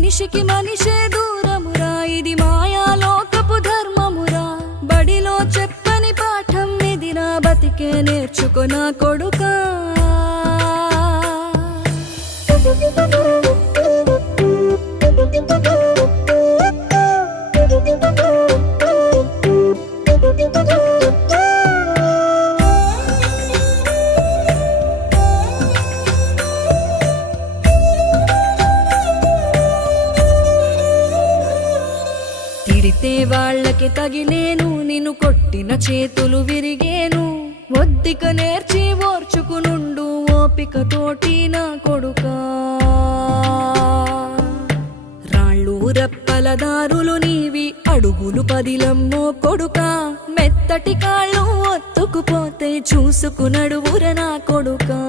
మనిషికి మనిషే దూరమురా, ఇది మాయాలోకపు ధర్మమురా. బడిలో చెప్పని పాఠం ఇది, నా బతికే నేర్చుకో నా కొడుకా. తిడితే వాళ్ళకి తగిలేను, నిన్ను కొట్టిన చేతులు విరిగేను. ఒద్దిక నేర్చి ఓర్చుకునుండు ఓపిక తోటి నా కొడుకా. రాళ్ళు రప్పల దారులు నీవి, అడుగులు పదిలమ్మో కొడుకా. మెత్తటి కాళ్ళు ఒత్తుకుపోతే చూసుకునడువుర నా కొడుకా.